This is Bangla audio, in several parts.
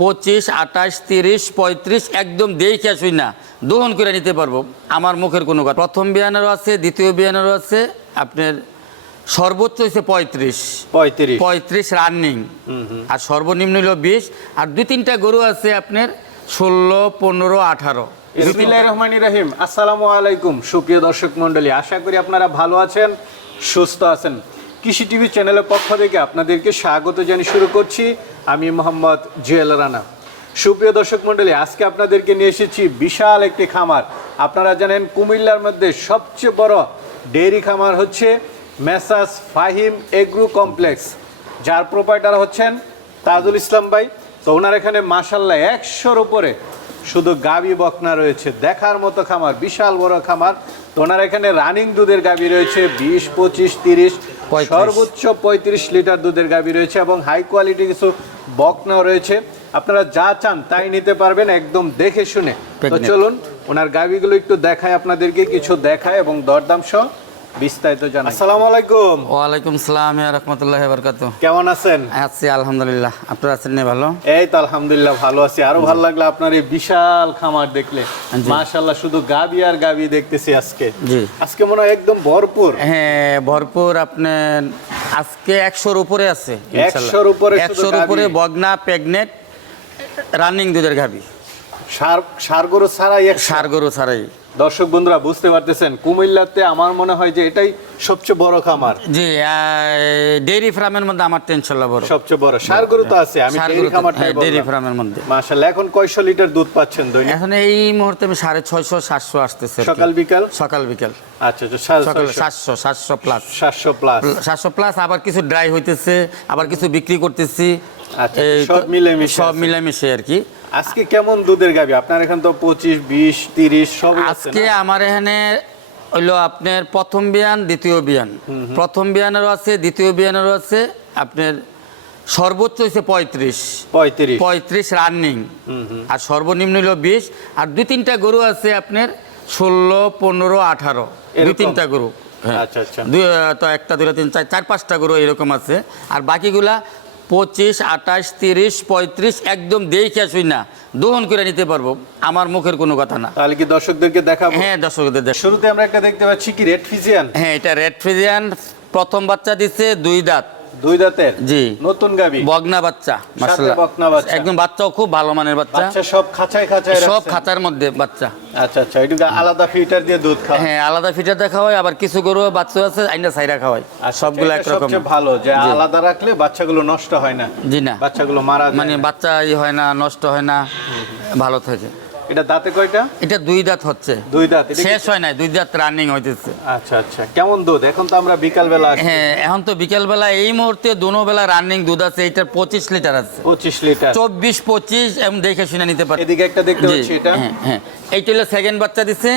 পঁচিশ আঠাশ তিরিশ পঁয়ত্রিশ একদম দেখে শুই না। দহন করে নিতে পারব। আমার মুখের কোনো কথা। প্রথম বিয়ানেরও আছে দ্বিতীয় বিয়ানেরও আছে। আপনার সর্বোচ্চ হচ্ছে পঁয়ত্রিশ। পঁয়ত্রিশ। পঁয়ত্রিশ রানিং। আর সর্বনিম্ন হলো বিশ। আর দুই তিনটা গরু আছে আপনার ষোলো পনেরো আঠারো। রহমানির রহিম। আসসালামু আলাইকুম সুপ্রিয় দর্শক মণ্ডলী। আশা করি আপনারা ভালো আছেন সুস্থ আছেন। কৃষি টিভি চ্যানেলের পক্ষ থেকে আপনাদেরকে স্বাগত জানিয়ে শুরু করছি। আমি মোহাম্মদ জুয়েল রানা। সুপ্রিয় দর্শক মণ্ডলী, আজকে আপনাদেরকে নিয়ে এসেছি বিশাল একটি খামার। আপনারা জানেন কুমিল্লার মধ্যে সবচেয়ে বড় ডেয়ারি খামার হচ্ছে মেসাস ফাহিম এগ্রো কমপ্লেক্স। যার প্রোপাইটার হচ্ছেন তাজুল ইসলাম ভাই। তো ওনার এখানে মাসাল্লাহ একশোর উপরে শুধু গাবি বকনা রয়েছে। দেখার মতো খামার, বিশাল বড় খামার। তো ওনার এখানে রানিং দুধের গাবি রয়েছে, বিশ, পঁচিশ, তিরিশ। সর্বোচ্চ পঁয়ত্রিশ লিটার দুধের গাভী রয়েছে এবং হাই কোয়ালিটি কিছু বকনাও রয়েছে। আপনারা যা চান তাই নিতে পারবেন একদম দেখে শুনে। তো চলুন ওনার গাভীগুলো একটু দেখায় আপনাদেরকে কিছু দেখায় এবং দরদাম সহ। বিস্তারিত জানাই। আসসালামু আলাইকুম। ওয়ালাইকুম সালাম রহমতুল্লাহ বরকাত। কেমন আছেন? আছি আলহামদুলিল্লাহ। আপনারা আছেন না ভালো? এই তো আলহামদুলিল্লাহ ভালো আছি। আরও ভালো লাগল আপনার এই বিশাল খামার দেখলে। জি। মাশাল্লাহ শুধু গাবি আর গাবি দেখতেছি আজকে। জি। আজকে মনে হয় একদম ভরপুর। হ্যাঁ ভরপুর আপনার আজকে একশোর উপরে আছে একশোর উপরে শুধু একশোর উপরে বগনা প্রেগনেট রানিং দুধের গাভি সার সার গরু ছাড়াই এক সার গরু ছাড়াই। দর্শক বন্ধুরা বুঝতে পারতেছেন কুমিল্লাতে আমার মনে হয় যে এটাই সবচেয়ে বড় খামার। জি ডেইরি ফার্মের মধ্যে আমার টেনশন বড়। সবচেয়ে বড় সার গরু তো আছে আমি ডেইরি হ্যাঁ, ডেইরি ফার্মের মধ্যে। মাশাআল্লাহ এখন কয়শো লিটার দুধ পাচ্ছেন দৈনিক? এখন এই মুহূর্তে আমি সাড়ে ছয়শো সাতশো আসতেছে সকাল বিকাল? সকাল বিকাল। আচ্ছা আচ্ছা। সাতশো সাতশো প্লাস সাতশো প্লাস সাতশো প্লাস আবার কিছু ড্রাই হইতেছে আবার কিছু বিক্রি করতেছি। আচ্ছা, সব মিলেমিশে সব মিলেমিশে আর কি। আজকে কেমন দুধের গাবি? আপনার এখানে তো পঁচিশ বিশ তিরিশ সব আজকে আমার এখানে হইল আপনার প্রথম বিয়ান দ্বিতীয় বিয়ান। প্রথম বিয়ানেরও আছে দ্বিতীয় বিয়ানেরও আছে। আপনার সর্বোচ্চ হচ্ছে পঁয়ত্রিশ। পঁয়ত্রিশ। পঁয়ত্রিশ রানিং। আর সর্বনিম্ন হলো বিশ। আর দুই তিনটা গরু আছে আপনার ষোলো পনেরো আঠারো। দুই তিনটা গরু। হ্যাঁ। আচ্ছা, আচ্ছা। দুই তো একটা দুটা তিন চার চার পাঁচটা গরু এরকম আছে। আর বাকিগুলা পঁচিশ আঠাশ তিরিশ পঁয়ত্রিশ একদম দেখে শুই না। দহন করে নিতে পারব। আমার মুখের কোনো কথা না। তাহলে কি দর্শকদেরকে দেখাবো? হ্যাঁ দর্শকদের দেখ শুরুতে আমরা একটা দেখতে পাচ্ছি কি রেড ফিজিয়ান? হ্যাঁ এটা রেড ফিজিয়ান। প্রথম বাচ্চা দিচ্ছে দুই দাঁত। দুই দাঁতের? জি। নতুন গাবি? বগনা বাচ্চা মাশাআল্লাহ। বকনা বাচ্চা। একদম বাচ্চাও খুব ভালো মানের বাচ্চা। বাচ্চা সব খাঁচায় খাঁচায় সব? খাতার মধ্যে বাচ্চা। আচ্ছা আচ্ছা এটা আলাদা ফিল্টার দিয়ে দুধ খাওয়া। হ্যাঁ আলাদা ফিটার দেখা হয় আবার কিছু গরু বাচ্চা আছে আইনা সাইরা খাওয়াই। আচ্ছা, সবগুলো একরকম। সবচেয়ে ভালো যে আলাদা রাখলে বাচ্চাগুলো নষ্ট হয় না। জি না। বাচ্চাগুলো মারা মানে বাচ্চা ই হয় না নষ্ট হয় না ভালো থাকে। এটা দাঁতে কয়টা? এটা দুই দাঁত হচ্ছে। দুই দাঁত শেষ হয় নাই দুই দাঁত রানিং হইতেছে। আচ্ছা আচ্ছা। কেমন দুধ? এখন তো আমরা বিকাল বেলা হ্যাঁ এখন তো বিকেলবেলা এই মুহূর্তে দুনো বেলা রানিং দুধ আছে এইটার পঁচিশ লিটার আছে। পঁচিশ লিটার চব্বিশ পঁচিশ এমন দেখে শুনে নিতে পারে। এদিকে একটা দেখতে জি, পাচ্ছি এটা। হ্যাঁ হ্যাঁ। এইটা হলো সেকেন্ড বাচ্চা দিছে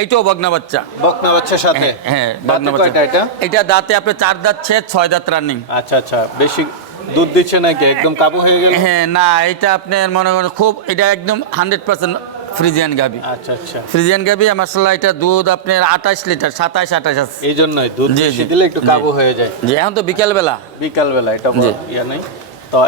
এইটাও বগনা বাচ্চা। বকনা বাচ্চার সাথে? হ্যাঁ হ্যাঁ বগনা বাচ্চা। এটা? এটা দাঁতে আপনার চার দাঁত ছেদ ছয় দাঁত রানিং আচ্ছা আচ্ছা। বেশি দুধ দিচ্ছে নাকি? একদম কাবু হয়ে গেল? হ্যাঁ না এটা আপনার মনে করেন খুব এটা একদম হান্ড্রেড পার্সেন্ট ফ্রিজিয়ান গাবি। আচ্ছা আচ্ছা। ফ্রিজিয়ান গাবি মাসাল্লাহ এটা দুধ আপনার আঠাশ লিটার সাতাশ আঠাশ আছে। এই জন্যই দুধ জি, বেশি দিলে একটু কাবু হয়ে যায়। যে এখন তো বিকালবেলা। বিকালবেলা এটা ইয়া নেই। তো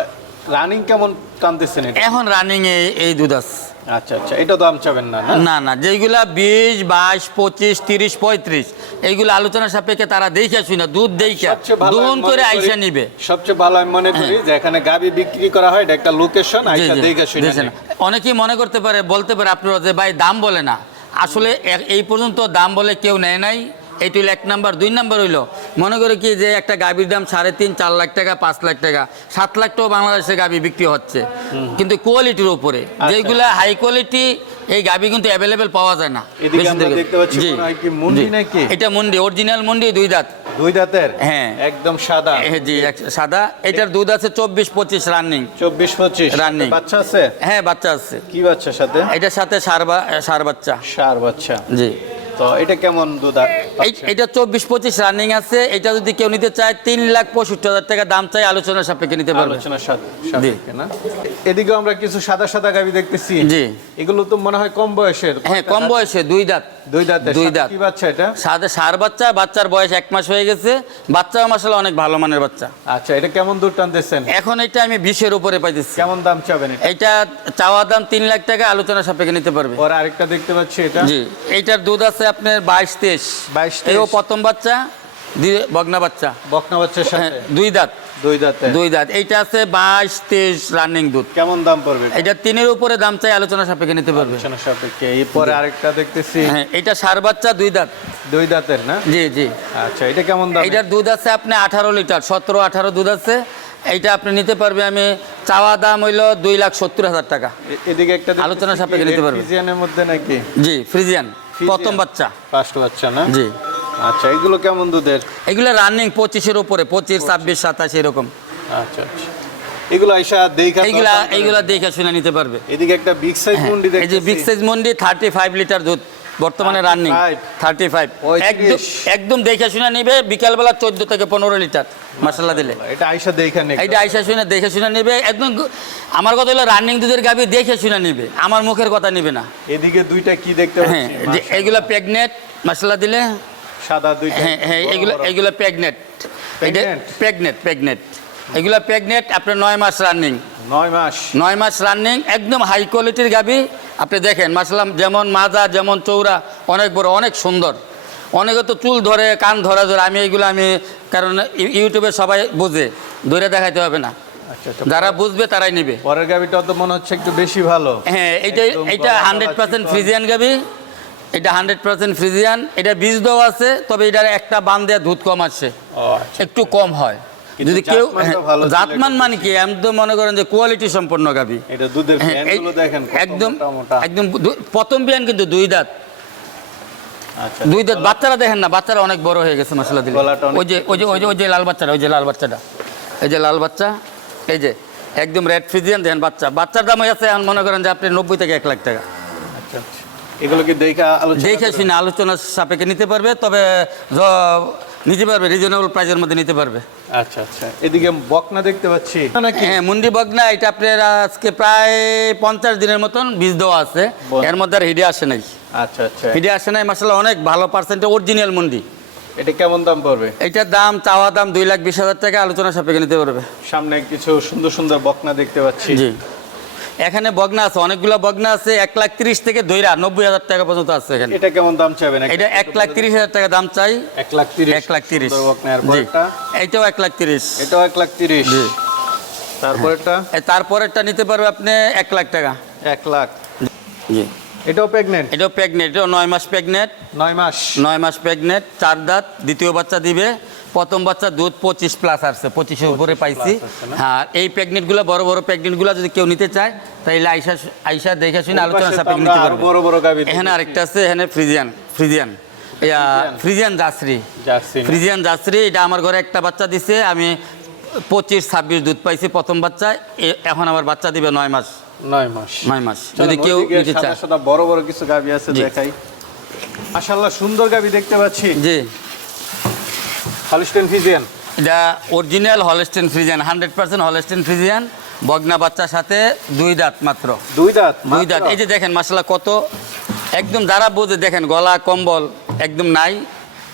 রানিং কেমন টানতেছেন এখন রানিং এই দুধ আছে। আচ্ছা আচ্ছা এটা দাম চাবেন না না? না যেগুলা বিশ বাইশ পঁচিশ তিরিশ পঁয়ত্রিশ এইগুলো আলোচনা সাপেক্ষে তারা দেখে শুনে দুধ দেখে। দুন করে আইসা নিবে। সবচেয়ে ভালো আমি মনে করি যে এখানে গাবি বিক্রি করা হয় এটা একটা লোকেশন আইসা দেখে শুনে অনেকেই মনে করতে পারে বলতে পারে আপনারা যে ভাই দাম বলে না। আসলে এই পর্যন্ত দাম বলে কেউ নেয় নাই। এইটা হলো এক নাম্বার। দুই নাম্বার হইল মনে করে কি যে একটা গাবির দাম সাড়ে তিন চার লাখ টাকা পাঁচ লাখ টাকা সাত লাখ টাকা বাংলাদেশে গাবি বিক্রি হচ্ছে। কিন্তু কোয়ালিটির উপরে যেগুলা হাই কোয়ালিটি এই গাবি কিন্তু অ্যাভেলেবেল পাওয়া যায় না? এটা মুন্ডি অরিজিনাল মুন্ডি দুই দাঁত। দুই দাঁতের? হ্যাঁ। একদম সাদা? জি সাদা। এটার দুধ আছে চব্বিশ পঁচিশ রানিং চব্বিশ পঁচিশ। Running। বাচ্চা আছে? হ্যাঁ বাচ্চা আছে। কি বাচ্চার সাথে? এটার সাথে সার সার বাচ্চা। সার বাচ্চা। জি। তো এটা কেমন দুধ? এটা চব্বিশ পঁচিশ রানিং আছে। এটা যদি কেউ নিতে চায় তিন লাখ পঁয়ষট্টি হাজার টাকা দাম চাই আলোচনার সাপেক্ষে নিতে পারবে। আলোচনার সাপেক্ষে না? এদিকে আমরা কিছু সাদা সাদা গাবি দেখতেছি। জি। এগুলো তো মনে হয় কম বয়সের। হ্যাঁ কম বয়সে দুই দাঁত। দুই দাঁত দুই দাঁত। কি বাচ্চা এটা? সাথে সার বাচ্চা বাচ্চার বয়স এক মাস হয়ে গেছে। বাচ্চাও মাসালে অনেক ভালো মানের বাচ্চা। আচ্ছা এটা কেমন দূর টানতেছেন? এখন এটা আমি বিশের উপরে পাইতেছি। কেমন দাম চাবেন এটা? চাওয়া দাম তিন লাখ টাকা আলোচনা সাপেক্ষে নিতে পারবে। পরে আরেকটা দেখতে পাচ্ছি এটা। জি এইটার দুধ আছে আপনার বাইশ তেইশ। 22 এও 23 প্রথম বাচ্চা বগনা বাচ্চা। বকনা বাচ্চার হ্যাঁ, সাথে দুই দাঁত। দুই দাঁতে। দুই দাঁত। এইটা আছে বাইশ তেইশ রানিং দুধ। কেমন দাম পড়বে এটা? তিনের উপরে দাম চাই আলোচনা সাপেক্ষে নিতে পারবে। আলোচনা সাপেক্ষে। এরপরে আরেকটা দেখতেছি। হ্যাঁ এটা সার বাচ্চা দুই দাঁত। দুই দাঁতের না? জি জি। আচ্ছা এটা কেমন দাম? এইটার দুধ আছে আপনি আঠারো লিটার সতেরো আঠারো দুধ আছে। এইটা আপনি নিতে পারবে আমি চাওয়া দাম হইল দুই লাখ সত্তর হাজার টাকা। এদিকে একটা আলোচনা সাপেক্ষে নিতে পারবে। ফিজিয়ানের মধ্যে নাকি? জি ফ্রিজিয়ান। প্রথম বাচ্চা। ফার্স্ট বাচ্চা না? জি। আচ্ছা এগুলো কেমন দুধের? এগুলো রানিং পঁচিশের উপরে পঁচিশ ছাব্বিশ সাতাশ এরকম। আচ্ছা আচ্ছা। এগুলো আইসা দেখা এইগুলা এইগুলা দেখে শুনে নিতে পারবে। এদিকে একটা বিগ সাইজ মন্ডি দেখতেছি এই যে বিগ সাইজ মন্ডি থার্টি ফাইভ লিটার দুধ। বর্তমানে রানিং থার্টি ফাইভ একদম দেখে শুনে নিবে বিকালবেলা চোদ্দ থেকে পনেরো লিটার মশলা দিলে। এটা আইসা দেখা এইটা আইসা শুনে দেখে শুনে নিবে। একদম আমার কথা হলো রানিং দুধের গাবি দেখে শুনে নিবে। আমার মুখের কথা নিবে না। এদিকে দুইটা কি দেখতে হ্যাঁ এগুলো প্রেগনেট মশলা দিলে। সাদা দুইটা হ্যাঁ হ্যাঁ এগুলো এগুলো প্রেগনেট এটা? প্রেগনেট প্রেগনেট এগুলো প্রেগনেট আপনার নয় মাস রানিং নয় মাস। নয় মাস রানিং একদম হাই কোয়ালিটির গাবি আপনি দেখেন মাসলাম যেমন মাজা যেমন চৌড়া অনেক বড় অনেক সুন্দর। অনেকে তো চুল ধরে কান ধরা ধরে আমি এইগুলো আমি কারণ ইউ- ইউটিউবে সবাই বুঝে ধরে দেখাইতে হবে না। আচ্ছা আচ্ছা যারা বুঝবে তারাই নেবে। পরের গাবিটা তো মনে হচ্ছে একটু বেশি ভালো। হ্যাঁ এইটা একদম এইটা হান্ড্রেড পার্সেন্ট। ফ্রিজিয়ান গাবি। এটা হান্ড্রেড পার্সেন্ট ফ্রিজিয়ান। এটা বীজ দেওয়া আছে তবে এটার একটা বান দেওয়া দুধ কম আছে আচ্ছা। একটু কম হয়। যদি কেউ জাতমানটা হ্যাঁ, জাতমান মানে কি? আমি তো মনে করেন যে কোয়ালিটি সম্পন্ন গাবি এটা দুধের হ্যাঁ, দেখেন একদম একদম প্রথম বিয়ান কিন্তু দুই দাঁত। আচ্ছা দুই দাঁত। বাচ্চারা দেখেন না বাচ্চারা অনেক বড় হয়ে গেছে মশলা দিলে। ওই যে ওই যে ওই যে ওই যে লাল বাচ্চাটা ওই যে লাল বাচ্চাটা। এই যে লাল বাচ্চা এই যে একদম রেড ফ্রিজিয়ান দেখেন বাচ্চা। বাচ্চার দাম আছে এখন মনে করেন যে আপনি নব্বই থেকে এক লাখ টাকা। আচ্ছা। আচ্ছা। এগুলো কি দেখে আলোচনা দেখে শুনে আলোচনা সাপেক্ষে নিতে পারবে তবে নিতে পারবে রিজনেবল প্রাইসের মধ্যে নিতে পারবে। আচ্ছা আচ্ছা। এদিকে বকনা দেখতে পাচ্ছি। নাকি? হ্যাঁ মুন্ডি বগনা এটা আপনার আজকে প্রায় পঞ্চাশ দিনের মতন বীজ দেওয়া আছে। এর মধ্যে আর হিডে আসে নাই। আচ্ছা আচ্ছা। হিডে আসে নাই মাসাল্লাহ অনেক ভালো পার্সেন্টে অরিজিনাল মুন্ডি। এটা কেমন দাম পড়বে? এইটার দাম চাওয়া দাম দুই লাখ বিশ হাজার টাকা আলোচনা সাপেক্ষে নিতে পারবে। সামনে কিছু সুন্দর সুন্দর বকনা দেখতে পাচ্ছি। জি। এখানে বগনা আছে অনেকগুলো বগনা আছে এক লাখ তিরিশ থেকে দইরা নব্বই হাজার টাকা পর্যন্ত আছে এখানে। এটা কেমন দাম চাইবেন? এটা এক লাখ তিরিশ হাজার টাকা দাম চাই। এক লাখ তিরিশ। এক লাখ তিরিশ। এইটাও এক লাখ তিরিশ। এটাও এক লাখ তিরিশ। তারপরেরটা তারপরেরটা নিতে পারবে আপনি এক লাখ টাকা। এক লাখ। জি। এটাও প্রেগনেন্ট? এটাও প্রেগনেন্ট এটাও নয় মাস প্রেগনেন্ট। নয় মাস। নয় মাস প্রেগনেন্ট চার দাঁত দ্বিতীয় বাচ্চা দিবে। প্রথম বাচ্চা দুধ পঁচিশ প্লাস আসছে পঁচিশের উপরে পাইছি। হ্যাঁ এই প্রেগনেন্টগুলো বড় বড় প্রেগনেন্টগুলো যদি কেউ নিতে চায় তাহলে আইসা আইসা দেখে শুনে আলোচনা সাপেক্ষে নিতে পারবে। বড় বড় গাবি এখানে আরেকটা আছে এখানে Friesian Friesian. Friesian? Jersey Friesian Jersey এটা আমার ঘরে একটা বাচ্চা দিছে আমি পঁচিশ ছাব্বিশ দুধ পাইছি প্রথম বাচ্চা এখন আমার বাচ্চা দিবে নয় মাস। নয় মাস। নয় মাস যদি কেউ নিতে চায়। বড় বড় কিছু গাবি আছে দেখাই। মাশাআল্লাহ সুন্দর গাবি দেখতে পাচ্ছি। জি। হলিস্টেন ফ্রিজিয়ান এটা original Holstein Friesian hundred percent Holstein Friesian বগনা বাচ্চার সাথে দুই দাঁত মাত্র। দুই দাঁত দুই দাঁত? এই যে দেখেন মশলা কত একদম যারা বোঝে দেখেন গলা কম্বল একদম নাই।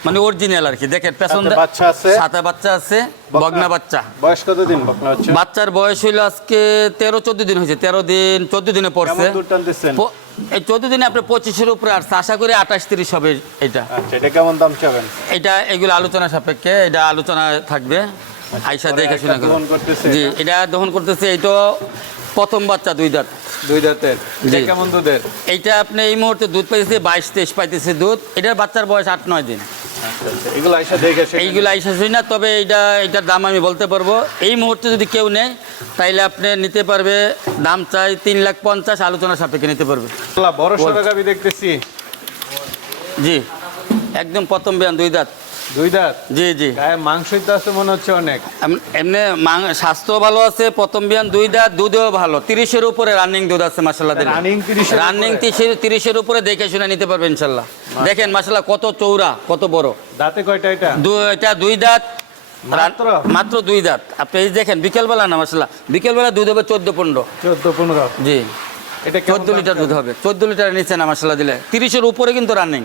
মানে অরিজিনাল আর কি। দেখেন পেছন বাচ্চা আছে? সাথে বাচ্চা আছে বগনা বাচ্চা। বয়স কত দিন হচ্ছে বাচ্চার বয়স হইল আজকে তেরো চোদ্দ দিন হয়েছে তেরো দিন চোদ্দ দিনে পড়ছে। এই চোদ্দ দিনে আপনার পঁচিশের উপরে আসছে আশা করি আঠাশ তিরিশ হবে এটা আচ্ছা এটা কেমন দাম চাবেন? এটা এগুলো আলোচনা সাপেক্ষে এটা আলোচনা থাকবে। আইসা পরে দেখে শুনে করতেছে জি এটা? দহন করতেছে প্রথম বাচ্চা দুই দাঁত। দুই দাঁতের। কেমন দুধের? এইটা আপনি এই মুহূর্তে দুধ পাইতেছে বাইশ তেইশ পাইতেছে দুধ। এটার বাচ্চার বয়স আট নয় দিন। আচ্ছা আচ্ছা এগুলো আইসা দেখে এইগুলো আইসা শুই না তবে এইটা এটার দাম আমি বলতে পারব। এই মুহূর্তে যদি কেউ নেয় তাইলে আপনি নিতে পারবে দাম চাই তিন লাখ পঞ্চাশ আলোচনা সাপেক্ষে নিতে পারবে। বড় সড়ো আমি দেখতেছি। জি। একদম প্রথম বিয়ান দুই দাঁত। দুই দাঁত? জি জি। গায়ে মাংসই তো আছে মনে হচ্ছে অনেক। এমনি স্বাস্থ্য ভালো আছে প্রথম বিয়ান দুই দাঁত দুধও ভালো। তিরিশের উপরে রানিং দুধ আছে মাসাল্লাহ দিলে। Running 30 এর রানিং তিরিশের উপরে দেখে শুনে নিতে পারবেন ইনশাল্লাহ দেখেন মাসাল্লাহ কত চৌড়া কত বড়। দাঁতে কয়টা এটা? এটা দুই দাঁত। মাত্র? দুই দাঁত। আপনি এই দেখেন বিকেলবেলা না মাসাল্লাহ বিকেলবেলা দুধ হবে চোদ্দ পনেরো। চোদ্দ পনেরো। জি। এটা চোদ্দ লিটার দুধ হবে। চোদ্দ লিটার নিচে না মশলা দিলে। তিরিশের উপরে কিন্তু রানিং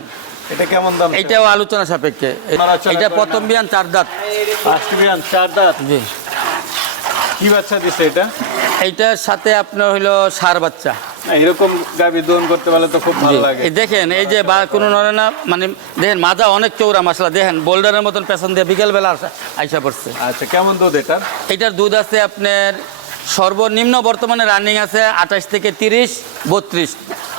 এটা কেমন দাম এইটাও আলোচনা সাপেক্ষে। এটা প্রথম বিয়ান চার দাঁত। বিয়ান চার দাঁত? জি। কি বাচ্চা দিছে এটা? এইটার সাথে আপনার হইল সার বাচ্চা। এরকম গাবি দোহন করতে পারলে তো খুব ভালো লাগে। দেখেন এই যে বা কোনো নড়ে না মানে দেখেন মাজা অনেক চৌড়া মশলা। দেখেন বোল্ডারের মতন পেছন দিয়ে বিকেলবেলা আইসা পড়ছে। আচ্ছা কেমন দুধ এটা? এটার দুধ আছে আপনার সর্বনিম্ন বর্তমানে রানিং আছে আঠাশ থেকে তিরিশ বত্রিশ।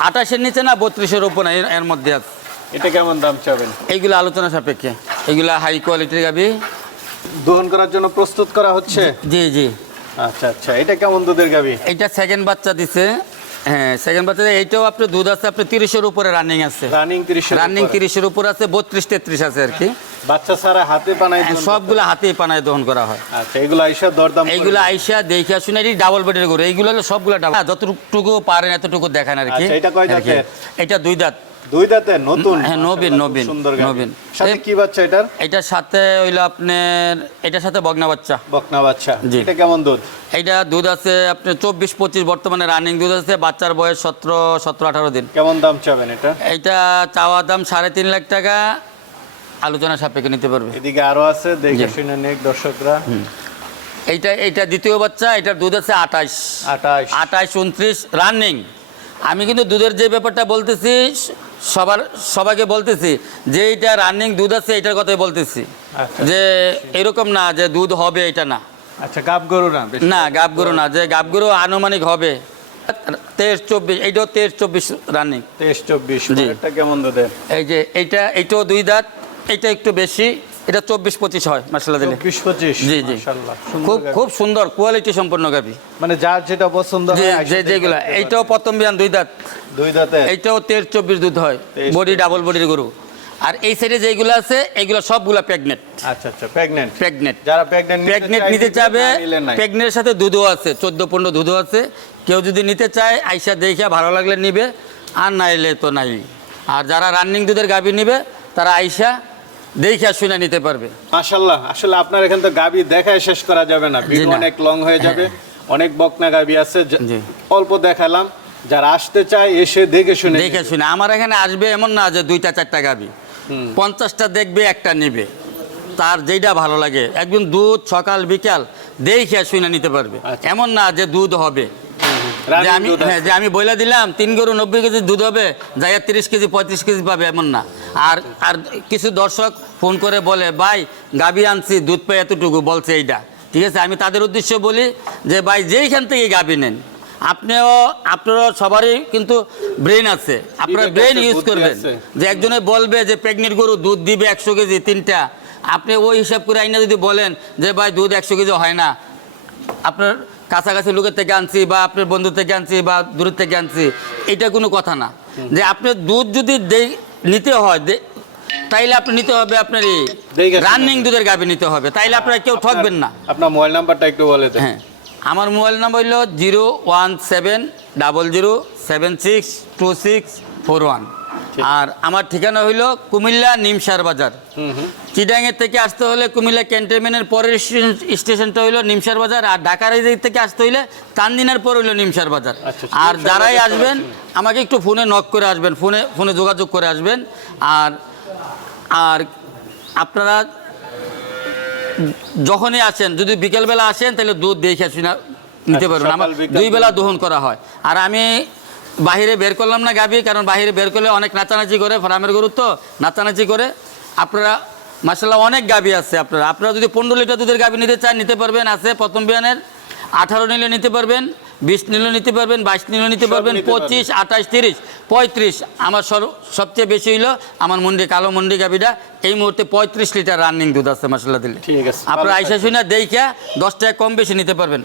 আঠাশের নিচে না বত্রিশের উপর এর মধ্যে আছে। এটা কেমন দাম চাবেন? এইগুলো আলোচনা সাপেক্ষে। এগুলা হাই কোয়ালিটির গাবি। দোহন করার জন্য প্রস্তুত করা হচ্ছে? জি জি। আচ্ছা আচ্ছা। এটা কেমন দুধের গাবি? এইটা সেকেন্ড বাচ্চা দিছে। হ্যাঁ সেকেন্ড বাচ্চা এইটাও আপনার দুধ আছে আপনি তিরিশের উপরে রানিং আছে। রানিং তিরিশ রানিং তিরিশের উপর আছে বত্রিশ তেত্রিশ আছে আর কি। বাচ্চা সারা হাতে বানাই হ্যাঁ, সবগুলো হাতেই পানায় দহন করা হয়। আচ্ছা এগুলো আইসা দরদাম আইসা দেখে শুনে এটি ডাবল বেডের করে এইগুলো হলো সবগুলো ডাবল যতটুকু পারেন এতটুকু দেখেন আর কি। আচ্ছা, এটা কয় এটা দুই দাঁত। দুই দাঁতে নতুন হ্যাঁ, নবীন, নবীন, সুন্দর নবীন। সাথে কি বাচ্চা এটার? এটার সাথে হইল আপনার এটার সাথে বগনা বাচ্চা। বকনা বাচ্চা। এটা কেমন দুধ? এইটা দুধ আছে আপনার চব্বিশ পঁচিশ বর্তমানে রানিং দুধ আছে বাচ্চার বয়স সতেরো সতেরো আঠারো দিন। কেমন দাম চাবেন এটা? এইটা চাওয়া দাম সাড়ে তিন লাখ টাকা। আলোচনা সাপেক্ষে নিতে পারবে। এদিকে আরও আছে দেখে শুনে নেক দর্শকরা। এইটা এইটা দ্বিতীয় বাচ্চা এটার দুধ আছে আঠাশ আঠাশ আঠাশ উনত্রিশ রানিং আমি কিন্তু দুধের যে ব্যাপারটা বলতেছি সবার সবাইকে বলতেছি যে এইটা রানিং দুধ আছে এটার কথাই বলতেছি। আচ্ছা। যে এরকম না যে দুধ হবে এটা না। আচ্ছা গাব গরু না না গাব গরু না যে গাব গরু আনুমানিক হবে। তেইশ চব্বিশ এইটাও তেইশ চব্বিশ রানিং তেইশ চব্বিশ কেমন দুধের? এই যে এইটা এইটাও দুই দাঁত এটা একটু বেশি। এটা চব্বিশ পঁচিশ হয় মশলা দিলে। চব্বিশ পঁচিশ জি জি। খুব খুব সুন্দর কোয়ালিটি সম্পন্ন গাবি মানে যার যেটা পছন্দ যেগুলা। এইটাও প্রথম বিয়ান দুই দাঁত। দুই দাঁতে। এইটাও তেইশ চব্বিশ দুধ হয় বডি ডাবল বডির গরু। আর এই সাইডে যেগুলো আছে এগুলো সবগুলা প্রেগনেন্ট আচ্ছা আচ্ছা প্রেগনেন্ট প্রেগনেন্ট যারা প্রেগনেন্ট প্রেগনেন্ট নিতে চাবে প্রেগনেন্টের সাথে দুধও আছে চোদ্দ পনেরো দুধও আছে। কেউ যদি নিতে চায় আইসা দেখে ভালো লাগলে নিবে আর নাইলে তো নাই। আর যারা রানিং দুধের গাভী নিবে তারা আইসা দেখে শুনে নিতে পারবে। মাশাল্লাহ আসলে আপনার এখান তো গাবি দেখায় শেষ করা যাবে না। ভিডিও অনেক লং হয়ে যাবে অনেক বকনা গাবি আছে অল্প দেখালাম যারা আসতে চায় এসে দেখে শুনে দেখে শুনে। আমার এখানে আসবে এমন না যে দুইটা চারটা গাবি। পঞ্চাশটা দেখবে একটা নিবে। তার যেটা ভালো লাগে একদিন দুধ সকাল বিকাল দেখে শুনে নিতে পারবে। আচ্ছা। এমন না যে দুধ হবে। যে আমি হ্যাঁ যে আমি বলে দিলাম তিন গরু নব্বই কেজি দুধ হবে যাইয়া তিরিশ কেজি পঁয়ত্রিশ কেজি পাবে এমন না। আর আর কিছু দর্শক ফোন করে বলে ভাই গাবি আনছি দুধ পাই এতটুকু বলছে এইটা ঠিক আছে আমি তাদের উদ্দেশ্যে বলি যে ভাই যেইখান থেকে গাবি নেন আপনিও আপনারও সবারই কিন্তু ব্রেন আছে। আপনার ব্রেন ইউজ করবেন। যে একজনে বলবে যে প্রেগনেন্ট গরু দুধ দিবে একশো কেজি তিনটা। আপনি ওই হিসাব করে আইনা যদি বলেন যে ভাই দুধ একশো কেজি হয় না। আপনার কাছাকাছি লোকের থেকে আনছি বা আপনার বন্ধু থেকে আনছি বা দূরের থেকে আনছি এটা কোনো কথা না। যে আপনার দুধ যদি নিতে হয়। তাইলে আপনি নিতে হবে আপনার এই রানিং দুধের গাভী নিতে হবে। তাইলে আপনারা কেউ ঠকবেন না। আপনার মোবাইল নাম্বারটা একটু বলে দেন। হ্যাঁ। আমার মোবাইল নাম্বার হলো zero one seven double zero seven six two six four one. আর আমার ঠিকানা হইল কুমিল্লা নিমসার বাজার। চিডাঙ্গের থেকে আসতে হলে কুমিল্লা ক্যান্টনমেন্টের পরের স্টেশন- স্টেশনটা হইল নিমসার বাজার আর ঢাকার দিক থেকে আসতে হইলে তানদিনের পর হইল নিমসার বাজার। আচ্ছা, আর যারাই আসবেন আমাকে একটু ফোনে নক করে আসবেন ফোনে ফোনে যোগাযোগ করে আসবেন। আর আর আপনারা যখনই আসেন যদি বিকেলবেলা আসেন তাহলে দুধ দেখে শুনে নিতে আচ্ছা, পারবেন। আমার দুই বেলা দহন করা হয়। আর আমি বাইরে বের করলাম না গাবি কারণ বাইরে বের করলে অনেক নাচানাচি করে ফার্মের গরু তো নাচানাচি করে। আপনারা মাসাল্লাহ অনেক গাবি আছে আপনারা। আপনারা যদি পনেরো লিটার দুধের গাবি নিতে চান নিতে পারবেন। আছে প্রথম বিয়ানের আঠারো নিলে নিতে পারবেন বিশ নিলে নিতে পারবেন বাইশ নিলে নিতে পারবেন পঁচিশ আঠাশ তিরিশ পঁয়ত্রিশ। আমার সর- সবচেয়ে বেশি হইল আমার মন্ডি কালো মন্ডি গাবিটা। এই মুহূর্তে পঁয়ত্রিশ লিটার রানিং দুধ আছে মশলা দিলে। ঠিক আছে, আপনারা আইসা শুনে দেখা দশ টাকা কম বেশি নিতে পারবেন।